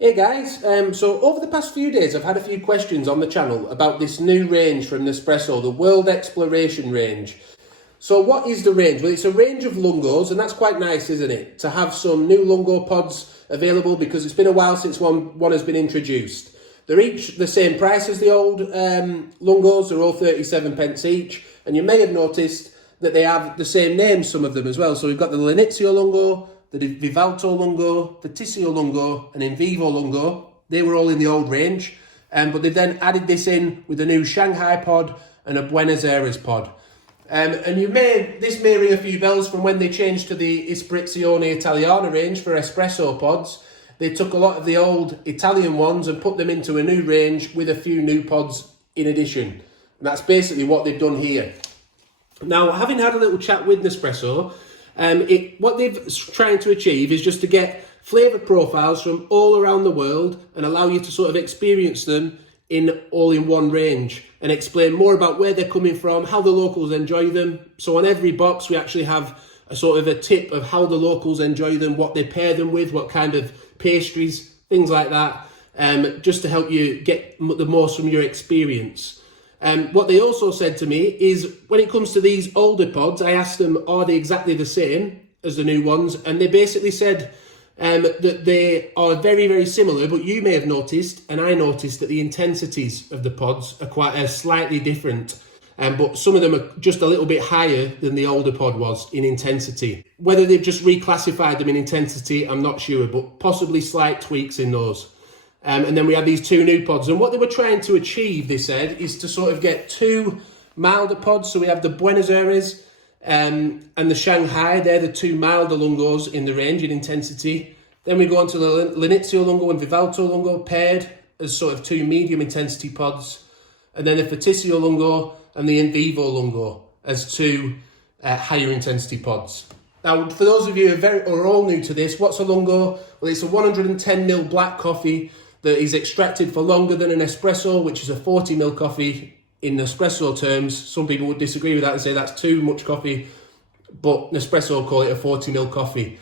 Hey guys, so over the past few days I've had a few questions on the channel about this new range from Nespresso, the World Exploration range. So what is the range? Well, it's a range of Lungos, and that's quite nice, isn't it? To have some new Lungo pods available, because it's been a while since one has been introduced. They're each the same price as the old Lungos, they're all 37 pence each, and you may have noticed that they have the same name, some of them as well. So we've got the Linizio Lungo, the Vivalto Lungo, Fortissio Lungo, and Envivo Lungo. They were all in the old range, but they've then added this in with a new Shanghai pod and a Buenos Aires pod. And this may ring a few bells from when they changed to the Ispirazione Italiana range for espresso pods. They took a lot of the old Italian ones and put them into a new range with a few new pods in addition. And that's basically what they've done here. Now, having had a little chat with Nespresso, what they're trying to achieve is just to get flavour profiles from all around the world and allow you to sort of experience them all in one range and explain more about where they're coming from, how the locals enjoy them. So on every box we actually have a sort of a tip of how the locals enjoy them, what they pair them with, what kind of pastries, things like that, just to help you get the most from your experience. What they also said to me is, when it comes to these older pods, I asked them, are they exactly the same as the new ones? And they basically said that they are very, very similar, but you may have noticed, and I noticed, that the intensities of the pods are slightly different. But some of them are just a little bit higher than the older pod was in intensity. Whether they've just reclassified them in intensity, I'm not sure, but possibly slight tweaks in those. And then we have these two new pods. And what they were trying to achieve, they said, is to sort of get two milder pods. So we have the Buenos Aires and the Shanghai. They're the two milder Lungos in the range in intensity. Then we go on to the Linizio Lungo and Vivalto Lungo paired as sort of two medium intensity pods. And then the Fortissio Lungo and the Envivo Lungo as two higher intensity pods. Now, for those of you who are all new to this, what's a Lungo? Well, it's a 110ml black coffee that is extracted for longer than an espresso, which is a 40ml coffee in Nespresso terms. Some people would disagree with that and say that's too much coffee, but Nespresso call it a 40ml coffee.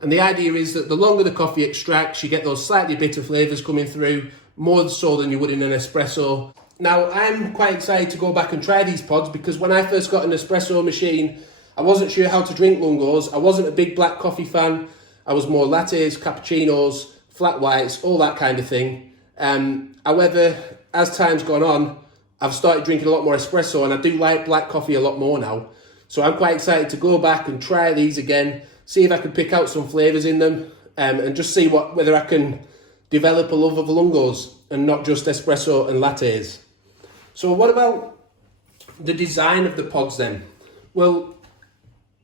And the idea is that the longer the coffee extracts, you get those slightly bitter flavours coming through, more so than you would in an espresso. Now, I'm quite excited to go back and try these pods, because when I first got an espresso machine, I wasn't sure how to drink Lungos. I wasn't a big black coffee fan. I was more lattes, cappuccinos, flat whites, all that kind of thing. However, as time's gone on, I've started drinking a lot more espresso, and I do like black coffee a lot more now. So I'm quite excited to go back and try these again, see if I can pick out some flavours in them, and just see whether I can develop a love of Lungos and not just espresso and lattes. So what about the design of the pods then? Well,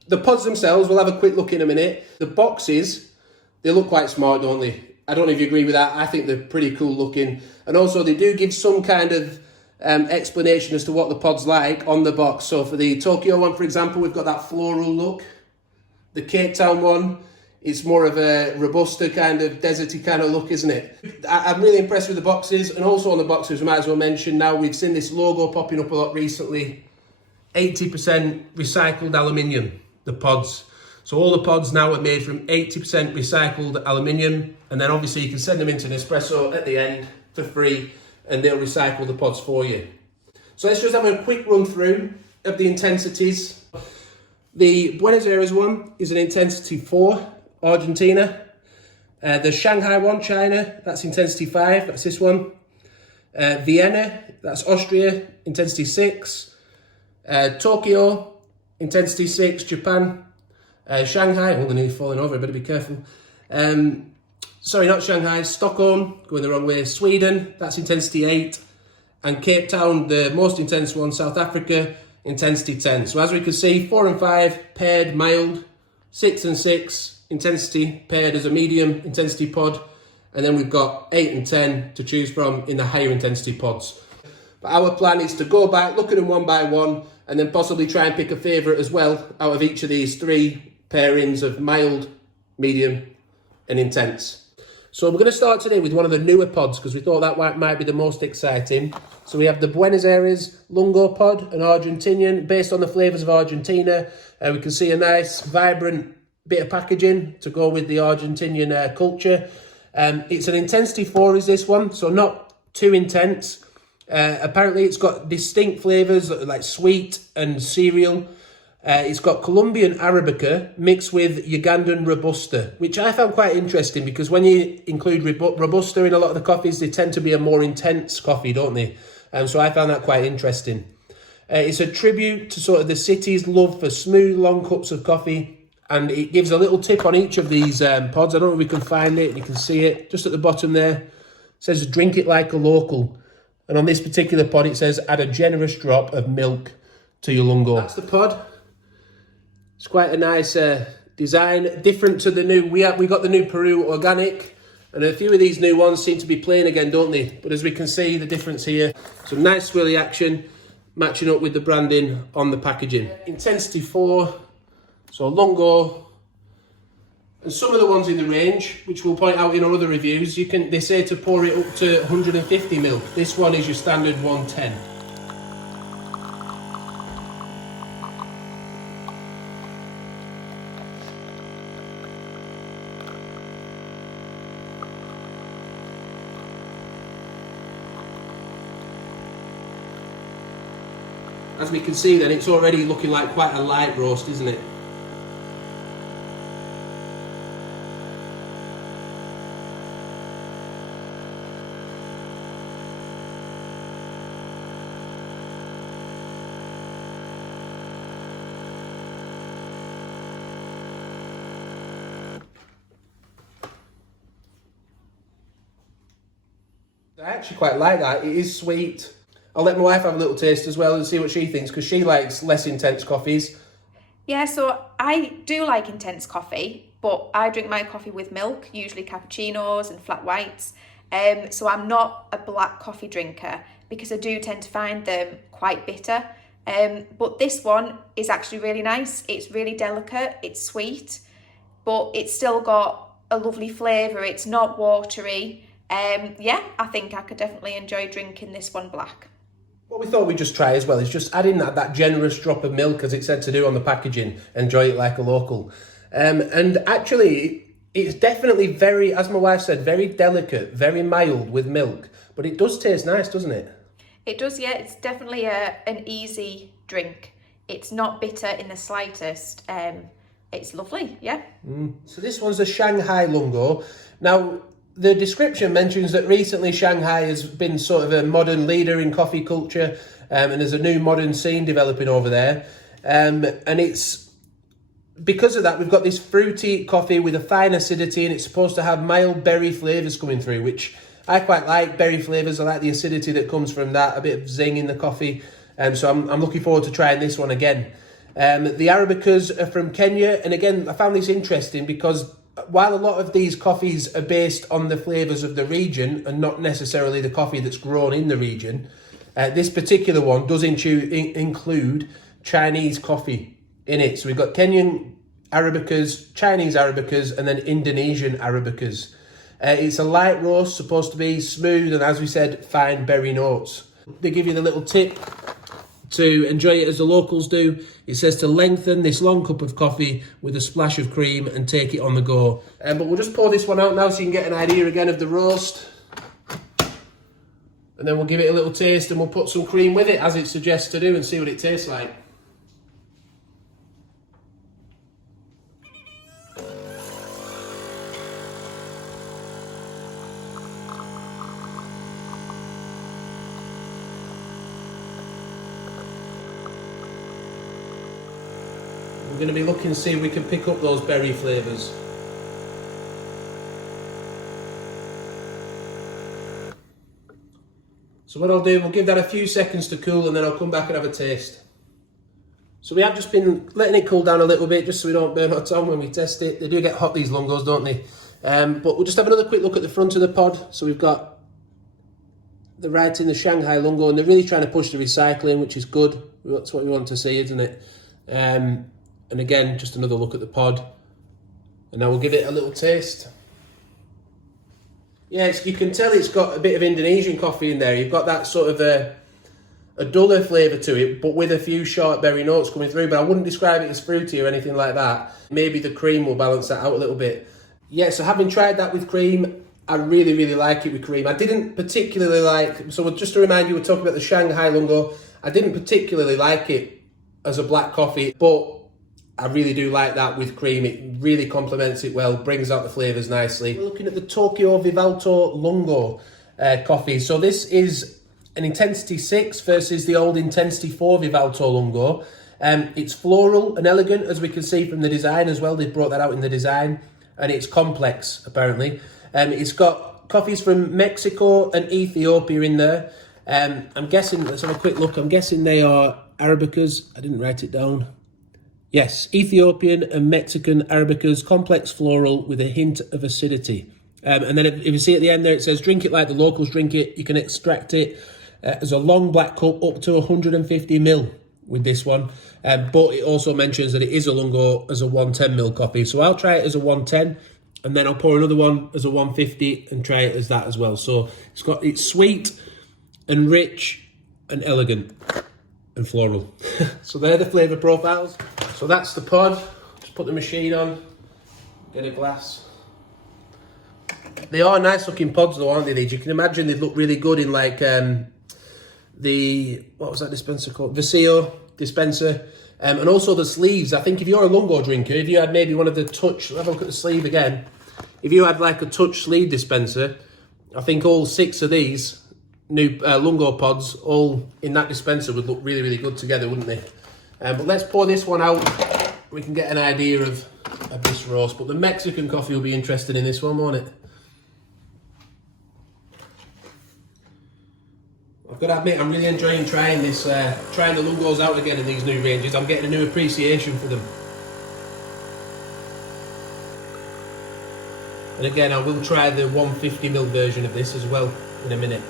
the pods themselves, we'll have a quick look in a minute. The boxes, they look quite smart, don't they? I don't know if you agree with that. I think they're pretty cool looking. And also they do give some kind of explanation as to what the pod's like on the box. So for the Tokyo one, for example, we've got that floral look. The Cape Town one, it's more of a Robusta kind of deserty kind of look, isn't it? I'm really impressed with the boxes. And also on the boxes, we might as well mention now, we've seen this logo popping up a lot recently. 80% recycled aluminium, the pods. So all the pods now are made from 80% recycled aluminium, and then obviously you can send them into Nespresso at the end for free, and they'll recycle the pods for you. So let's just have a quick run through of the intensities. The Buenos Aires one is an intensity 4, Argentina. The Shanghai one, China, that's intensity 5, that's this one. Vienna, that's Austria, intensity 6. Tokyo, intensity 6, Japan. Shanghai, oh, they're nearly falling over, I better be careful. Sorry, not Shanghai, Stockholm, going the wrong way. Sweden, that's intensity 8. And Cape Town, the most intense one, South Africa, intensity 10. So as we can see, 4 and 5, paired, mild. 6 and 6, intensity, paired as a medium intensity pod. And then we've got 8 and 10 to choose from in the higher intensity pods. But our plan is to go back, look at them one by one, and then possibly try and pick a favourite as well out of each of these 3 pairings of mild, medium and intense. So we're going to start today with one of the newer pods, because we thought that might be the most exciting. So we have the Buenos Aires Lungo pod, an Argentinian, based on the flavours of Argentina. We can see a nice, vibrant bit of packaging to go with the Argentinian culture. It's an intensity 4 is this one, so not too intense. Apparently it's got distinct flavours like sweet and cereal. It's got Colombian Arabica mixed with Ugandan Robusta, which I found quite interesting because when you include Robusta in a lot of the coffees, they tend to be a more intense coffee, don't they? So I found that quite interesting. It's a tribute to sort of the city's love for smooth, long cups of coffee, and it gives a little tip on each of these pods. I don't know if we can find it, you can see it just at the bottom there. It says, drink it like a local. And on this particular pod, it says, add a generous drop of milk to your lungo. That's the pod. It's quite a nice design, different to the new, we got the new Peru Organic, and a few of these new ones seem to be plain again, don't they? But as we can see, the difference here, some nice swirly action, matching up with the branding on the packaging. Intensity 4, so Lungo, and some of the ones in the range, which we'll point out in our other reviews, they say to pour it up to 150 ml. This one is your standard 110. As we can see then, it's already looking like quite a light roast, isn't it? I actually quite like that. It is sweet. I'll let my wife have a little taste as well and see what she thinks, because she likes less intense coffees. Yeah, so I do like intense coffee, but I drink my coffee with milk, usually cappuccinos and flat whites. So I'm not a black coffee drinker because I do tend to find them quite bitter. But this one is actually really nice. It's really delicate, it's sweet, but it's still got a lovely flavour. It's not watery. Yeah, I think I could definitely enjoy drinking this one black. What we thought we'd just try as well is just add in that generous drop of milk, as it said to do on the packaging. Enjoy it like a local. And actually, it's definitely very, as my wife said, very delicate, very mild with milk. But it does taste nice, doesn't it? It does, yeah. It's definitely an easy drink. It's not bitter in the slightest. It's lovely, yeah. So this one's the Shanghai Lungo. Now, the description mentions that recently Shanghai has been sort of a modern leader in coffee culture, and there's a new modern scene developing over there. And it's because of that, we've got this fruity coffee with a fine acidity, and it's supposed to have mild berry flavours coming through, which I quite like. Berry flavours, I like the acidity that comes from that, a bit of zing in the coffee. So I'm looking forward to trying this one again. The Arabicas are from Kenya, and again, I found this interesting because while a lot of these coffees are based on the flavours of the region and not necessarily the coffee that's grown in the region, this particular one does include Chinese coffee in it. So we've got Kenyan Arabicas, Chinese Arabicas, and then Indonesian Arabicas. It's a light roast, supposed to be smooth, and as we said, fine berry notes. They give you the little tip to enjoy it as the locals do. It says to lengthen this long cup of coffee with a splash of cream and take it on the go. But we'll just pour this one out now so you can get an idea again of the roast. And then we'll give it a little taste and we'll put some cream with it as it suggests to do and see what it tastes like. We're going to be looking to see if we can pick up those berry flavours. So what I'll do, we'll give that a few seconds to cool and then I'll come back and have a taste. So we have just been letting it cool down a little bit just so we don't burn our tongue when we test it. They do get hot, these lungos, don't they? But we'll just have another quick look at the front of the pod. So we've got the writing, the Shanghai Lungo, and they're really trying to push the recycling, which is good. That's what we want to see, isn't it? And again, just another look at the pod. And now we'll give it a little taste. Yeah, you can tell it's got a bit of Indonesian coffee in there. You've got that sort of a duller flavour to it, but with a few sharp berry notes coming through. But I wouldn't describe it as fruity or anything like that. Maybe the cream will balance that out a little bit. Yeah, so having tried that with cream, I really, really like it with cream. I didn't particularly like, so just to remind you, we're talking about the Shanghai Lungo. I didn't particularly like it as a black coffee, but I really do like that with cream. It really complements it well, brings out the flavours nicely. We're looking at the Tokyo Vivalto Lungo coffee. So this is an Intensity 6 versus the old Intensity 4 Vivalto Lungo. It's floral and elegant, as we can see from the design as well. They've brought that out in the design. And it's complex, apparently. It's got coffees from Mexico and Ethiopia in there. I'm guessing, let's have a quick look. I'm guessing they are Arabicas. I didn't write it down. Yes, Ethiopian and Mexican Arabicas, complex floral with a hint of acidity. And then if you see at the end there, it says, drink it like the locals drink it. You can extract it as a long black cup up to 150 ml with this one. But it also mentions that it is a Lungo as a 110 ml coffee. So I'll try it as a 110 and then I'll pour another one as a 150 and try it as that as well. So it's sweet and rich and elegant and floral. So they're the flavour profiles. So that's the pod. Just put the machine on, get a glass. They are nice looking pods though, aren't they? These, you can imagine they'd look really good in like the, what was that dispenser called? Vicio dispenser. And also the sleeves. I think if you're a Lungo drinker, if you had maybe one of the touch, have a look at the sleeve again. If you had like a touch sleeve dispenser, I think all 6 of these new Lungo pods all in that dispenser would look really, really good together, wouldn't they? But let's pour this one out. We can get an idea of this roast. But the Mexican coffee will be interested in this one, won't it? I've got to admit, I'm really enjoying trying this, trying the Lungos out again in these new ranges. I'm getting a new appreciation for them. And again, I will try the 150 ml version of this as well in a minute.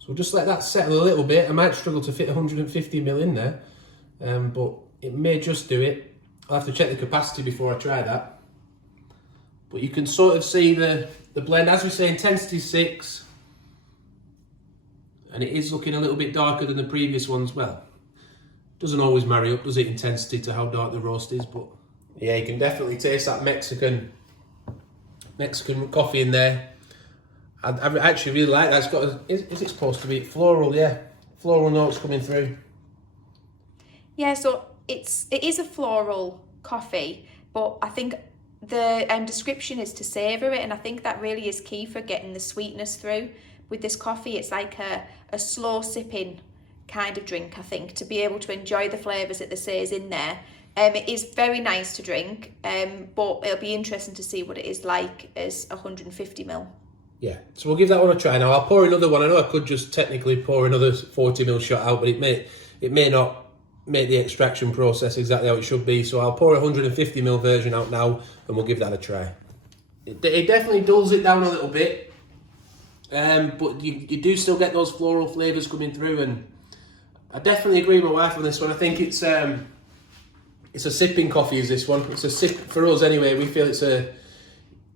So we'll just let that settle a little bit. I might struggle to fit 150 ml in there, but it may just do it. I'll have to check the capacity before I try that. But you can sort of see the blend, as we say, Intensity 6. And it is looking a little bit darker than the previous ones. Well, doesn't always marry up, does it, intensity to how dark the roast is, but yeah, you can definitely taste that Mexican coffee in there. I actually really like that. It's got is it supposed to be floral? Yeah, floral notes coming through. Yeah, so it is a floral coffee, but I think the description is to savour it, and I think that really is key for getting the sweetness through with this coffee. It's like a slow sipping kind of drink, I think, to be able to enjoy the flavours that they say is in there. It is very nice to drink, but it'll be interesting to see what it is like as 150 ml. Yeah, so we'll give that one a try now. I'll pour another one. I know I could just technically pour another 40 ml shot out, but it may not make the extraction process exactly how it should be. So I'll pour a 150 ml version out now, and we'll give that a try. It definitely dulls it down a little bit, but you do still get those floral flavours coming through, and I definitely agree with my wife on this one. I think it's a sipping coffee, is this one. It's a sip for us anyway. We feel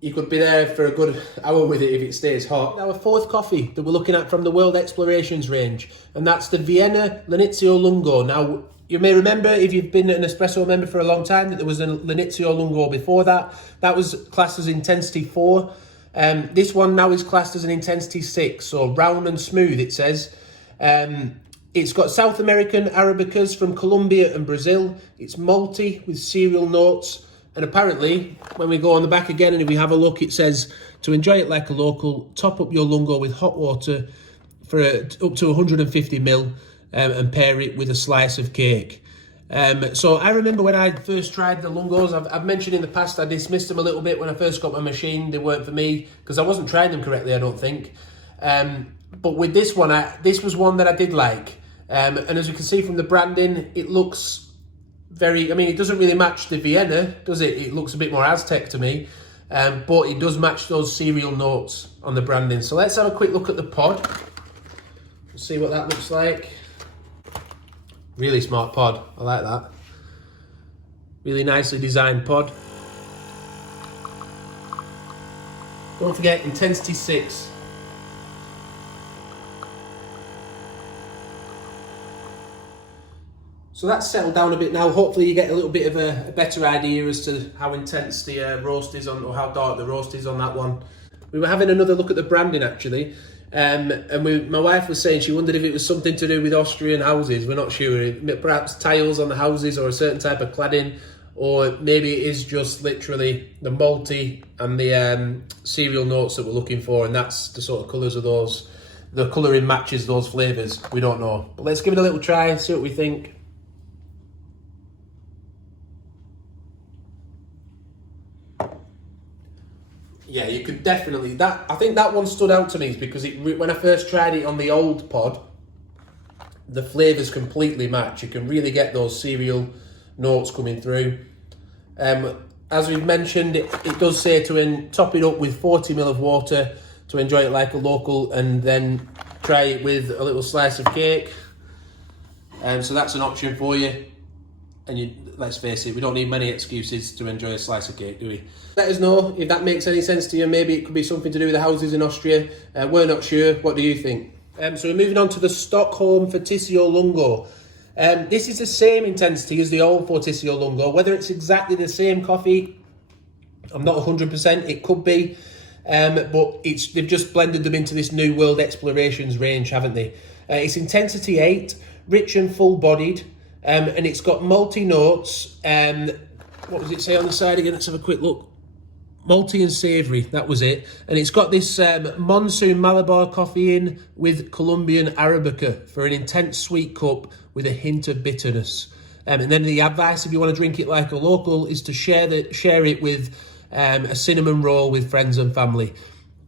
you could be there for a good hour with it if it stays hot. Our fourth coffee that we're looking at from the World Explorations range, and that's the Vienna Linizio Lungo. Now, you may remember, if you've been an Nespresso member for a long time, that there was a Linizio Lungo before that. That was classed as Intensity 4. This one now is classed as an Intensity 6, so round and smooth, it says. It's got South American Arabicas from Colombia and Brazil. It's malty with cereal notes. And apparently, when we go on the back again and if we have a look, it says, to enjoy it like a local, top up your Lungo with hot water for up to 150 ml and pair it with a slice of cake. So I remember when I first tried the Lungos, I've mentioned in the past I dismissed them a little bit when I first got my machine. They weren't for me because I wasn't trying them correctly, I don't think. But with this one, this was one that I did like. And as you can see from the branding, it looks it doesn't really match the Vienna, does it? It looks a bit more Aztec to me, but it does match those cereal notes on the branding. So let's have a quick look at the pod. See what that looks like. Really smart pod, I like that. Really nicely designed pod. Don't forget intensity 6. So that's settled down a bit now. Hopefully you get a little bit of a better idea as to how intense the roast is on, or how dark the roast is on that one. We were having another look at the branding actually, and my wife was saying she wondered if it was something to do with Austrian houses. We're not sure. Perhaps tiles on the houses or a certain type of cladding, or maybe it is just literally the malty and the cereal notes that we're looking for, and that's the sort of colours of those. The colouring matches those flavours. We don't know. But let's give it a little try, see what we think. Yeah, you could definitely, I think that one stood out to me because when I first tried it on the old pod, the flavours completely match. You can really get those cereal notes coming through. As we've mentioned, it does say to top it up with 40 ml of water to enjoy it like a local, and then try it with a little slice of cake. So that's an option for you. And let's face it, we don't need many excuses to enjoy a slice of cake, do we? Let us know if that makes any sense to you. Maybe it could be something to do with the houses in Austria. We're not sure. What do you think? So we're moving on to the Stockholm Fortissio Lungo. This is the same intensity as the old Fortissio Lungo. Whether it's exactly the same coffee, I'm not 100%. It could be. But they've just blended them into this new World Explorations range, haven't they? It's intensity 8, rich and full-bodied. And it's got malty notes. What does it say on the side again? Let's have a quick look. Malty and savoury, that was it. And it's got this monsoon Malabar coffee in with Colombian Arabica for an intense sweet cup with a hint of bitterness. And then the advice, if you want to drink it like a local, is to share it with a cinnamon roll with friends and family.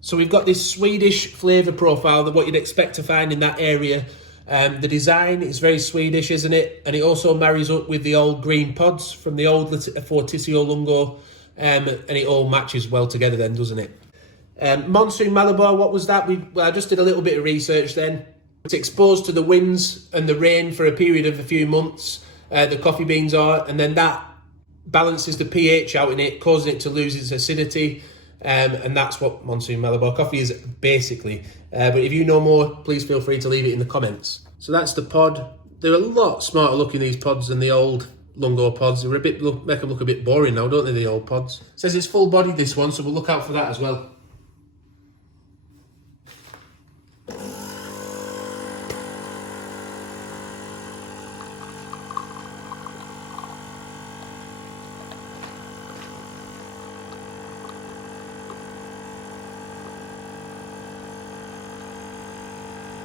So we've got this Swedish flavour profile, that what you'd expect to find in that area. The design is very Swedish, isn't it? And it also marries up with the old green pods from the old Fortissio Lungo, and it all matches well together then, doesn't it? Monsoon Malabar, what was that? I just did a little bit of research then. It's exposed to the winds and the rain for a period of a few months, the coffee beans are, and then that balances the pH out in it, causing it to lose its acidity. And that's what Monsoon Malabar coffee is basically. But if you know more, please feel free to leave it in the comments. So that's the pod. They're a lot smarter looking, these pods, than the old Lungo pods. They were make them look a bit boring now, don't they, the old pods? It says it's full bodied, this one, so we'll look out for that as well.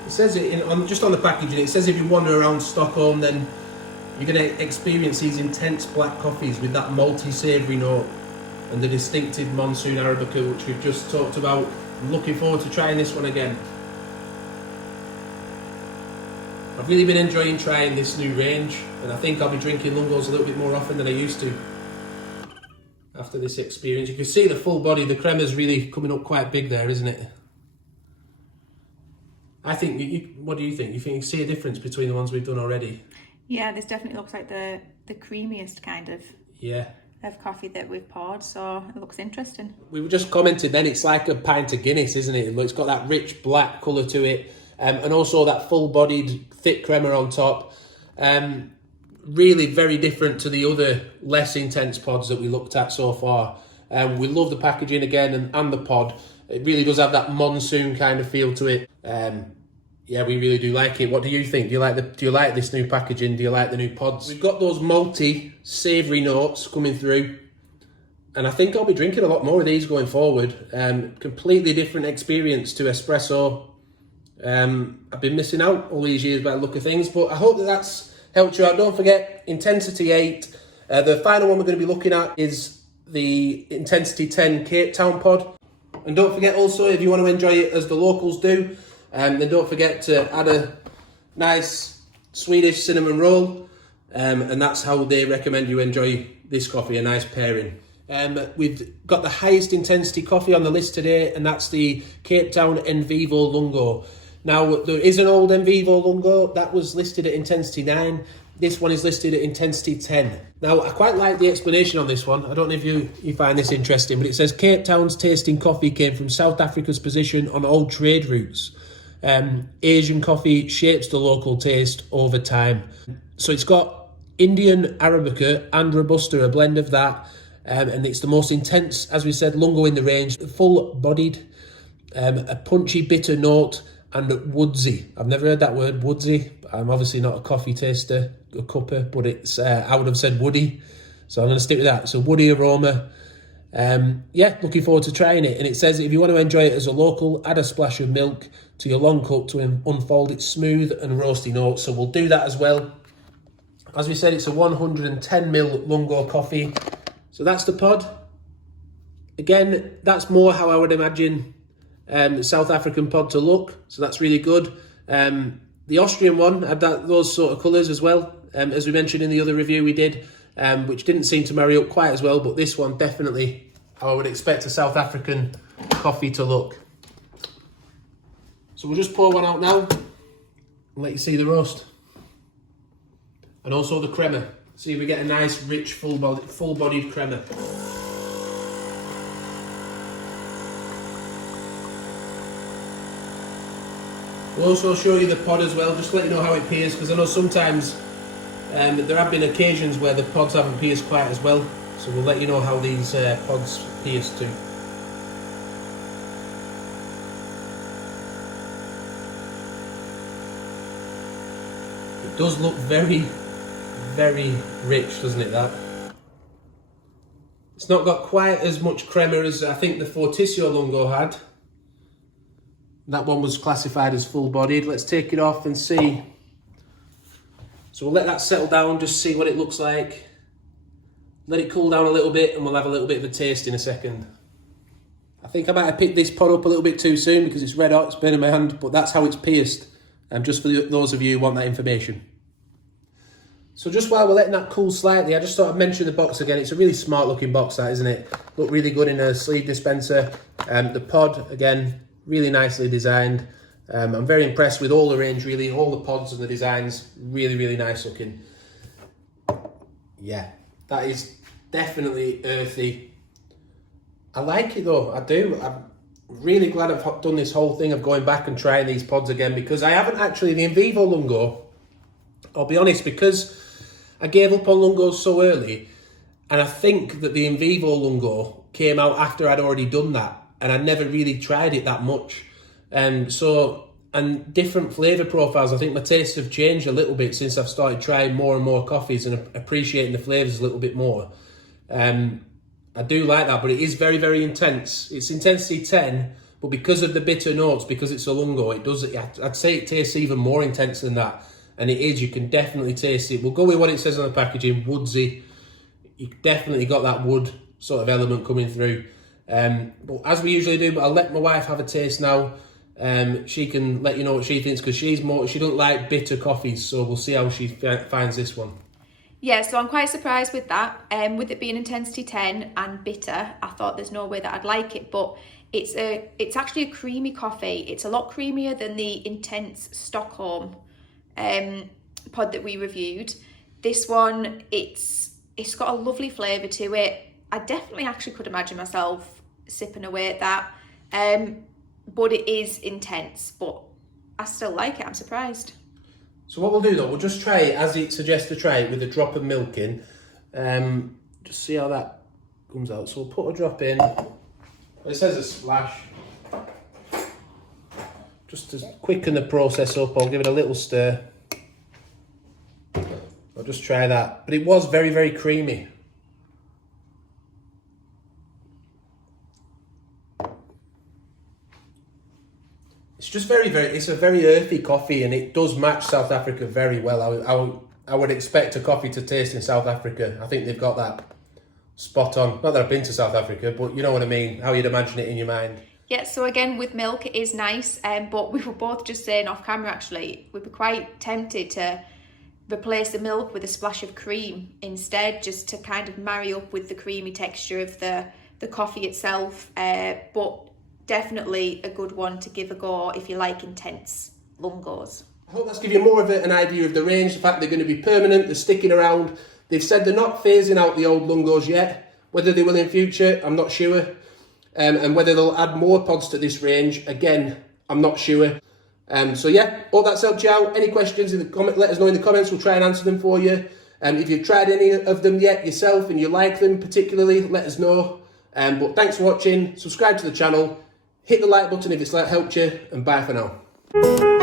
It says it just on the packaging, it says if you wander around Stockholm, then you're going to experience these intense black coffees with that malty savoury note and the distinctive monsoon Arabica, which we've just talked about. I'm looking forward to trying this one again. I've really been enjoying trying this new range, and I think I'll be drinking Lungos a little bit more often than I used to after this experience. You can see the full body, the crema's really coming up quite big there, isn't it? I think, what do you think? You think you see a difference between the ones we've done already? Yeah, this definitely looks like the creamiest kind of coffee that we've poured, so it looks interesting. We were just commented then, it's like a pint of Guinness, isn't it? It's got that rich black colour to it, and also that full-bodied thick crema on top. Really very different to the other less intense pods that we looked at so far. We love the packaging again, and the pod. It really does have that monsoon kind of feel to it. Yeah, we really do like it. What do you think? Do you like this new packaging? Do you like the new pods? We've got those malty, savoury notes coming through, and I think I'll be drinking a lot more of these going forward. Completely different experience to espresso. I've been missing out all these years by the look of things, but I hope that's helped you out. Don't forget, intensity 8. The final one we're going to be looking at is the intensity 10 Cape Town pod. And don't forget also, if you want to enjoy it as the locals do, then don't forget to add a nice Swedish cinnamon roll, and that's how they recommend you enjoy this coffee, a nice pairing. We've got the highest intensity coffee on the list today, and that's the Cape Town Envivo Lungo. Now, there is an old Envivo Lungo that was listed at intensity 9. This one is listed at intensity 10. Now, I quite like the explanation on this one. I don't know if you find this interesting, but it says Cape Town's tasting coffee came from South Africa's position on old trade routes. Asian coffee shapes the local taste over time. So it's got Indian Arabica and Robusta, a blend of that. And it's the most intense, as we said, Lungo in the range. Full-bodied, a punchy bitter note, and woodsy. I've never heard that word, woodsy. I'm obviously not a coffee taster, a cupper, but it's I would have said woody. So I'm going to stick with that. So woody aroma. Yeah, looking forward to trying it. And it says if you want to enjoy it as a local, add a splash of milk to your long cup to unfold its smooth and roasty notes. So we'll do that as well. As we said, it's a 110ml Lungo coffee. So that's the pod. Again, that's more how I would imagine South African pod to look. So that's really good. The Austrian one had those sort of colours as well, as we mentioned in the other review we did, which didn't seem to marry up quite as well, but this one definitely how I would expect a South African coffee to look. So we'll just pour one out now and let you see the roast. And also the crema. See if we get a nice, rich, full-bodied crema. We'll also show you the pod as well, just to let you know how it peers, because I know sometimes there have been occasions where the pods haven't pierced quite as well. So we'll let you know how these pods pierce too. It does look very, very rich, doesn't it, that? It's not got quite as much crema as I think the Fortissio Lungo had. That one was classified as full-bodied. Let's take it off and see. So we'll let that settle down, just see what it looks like. Let it cool down a little bit and we'll have a little bit of a taste in a second. I think I might have picked this pod up a little bit too soon because it's red hot, it's burning my hand, but that's how it's pierced. Just for those of you who want that information. So just while we're letting that cool slightly, I just thought I'd mention the box again. It's a really smart looking box, that, isn't it? Look really good in a sleeve dispenser. The pod, again, really nicely designed. I'm very impressed with all the range, really. All the pods and the designs, really, really nice looking. Yeah, that is definitely earthy. I like it though, I do. I'm really glad I've done this whole thing of going back and trying these pods again, because I haven't actually, the Envivo Lungo, I'll be honest, because I gave up on Lungos so early, and I think that the Envivo Lungo came out after I'd already done that, and I never really tried it that much. And different flavour profiles, I think my tastes have changed a little bit since I've started trying more and more coffees and appreciating the flavours a little bit more. I do like that, but it is very, very intense. It's intensity 10, but because of the bitter notes, because it's a Lungo, I'd say it tastes even more intense than that. And it is, you can definitely taste it. We'll go with what it says on the packaging, woodsy. You definitely got that wood sort of element coming through. But as we usually do, but I'll let my wife have a taste now. She can let you know what she thinks, because she doesn't like bitter coffees, so we'll see how she finds this one. Yeah, so I'm quite surprised with that. With it being intensity 10 and bitter, I thought there's no way that I'd like it, but it's actually a creamy coffee. It's a lot creamier than the intense Stockholm pod that we reviewed. This one, it's got a lovely flavour to it. I definitely actually could imagine myself sipping away at that. But it is intense, but I still like it. I'm surprised. So what we'll do though, we'll just try it as it suggests to try it, with a drop of milk in. Just see how that comes out. So we'll put a drop in. It says a splash. Just to quicken the process up, I'll give it a little stir. I'll just try that. But it was very, very creamy. It's just it's a very earthy coffee, and it does match South Africa very well. I would expect a coffee to taste in South Africa. I think they've got that spot on. Not that I've been to South Africa, but you know what I mean, how you'd imagine it in your mind. Yeah, so again, with milk, it is nice, but we were both just saying off camera, actually, we'd be quite tempted to replace the milk with a splash of cream instead, just to kind of marry up with the creamy texture of the coffee itself. But definitely a good one to give a go if you like intense Lungos. I hope that's given you more of an idea of the range, the fact they're going to be permanent, they're sticking around. They've said they're not phasing out the old Lungos yet. Whether they will in future, I'm not sure. And whether they'll add more pods to this range, again, I'm not sure. So yeah, hope that's helped you out. Any questions in the comment, let us know in the comments, we'll try and answer them for you. If you've tried any of them yet yourself and you like them particularly, let us know. But thanks for watching, subscribe to the channel, hit the like button if it's helped you, and bye for now.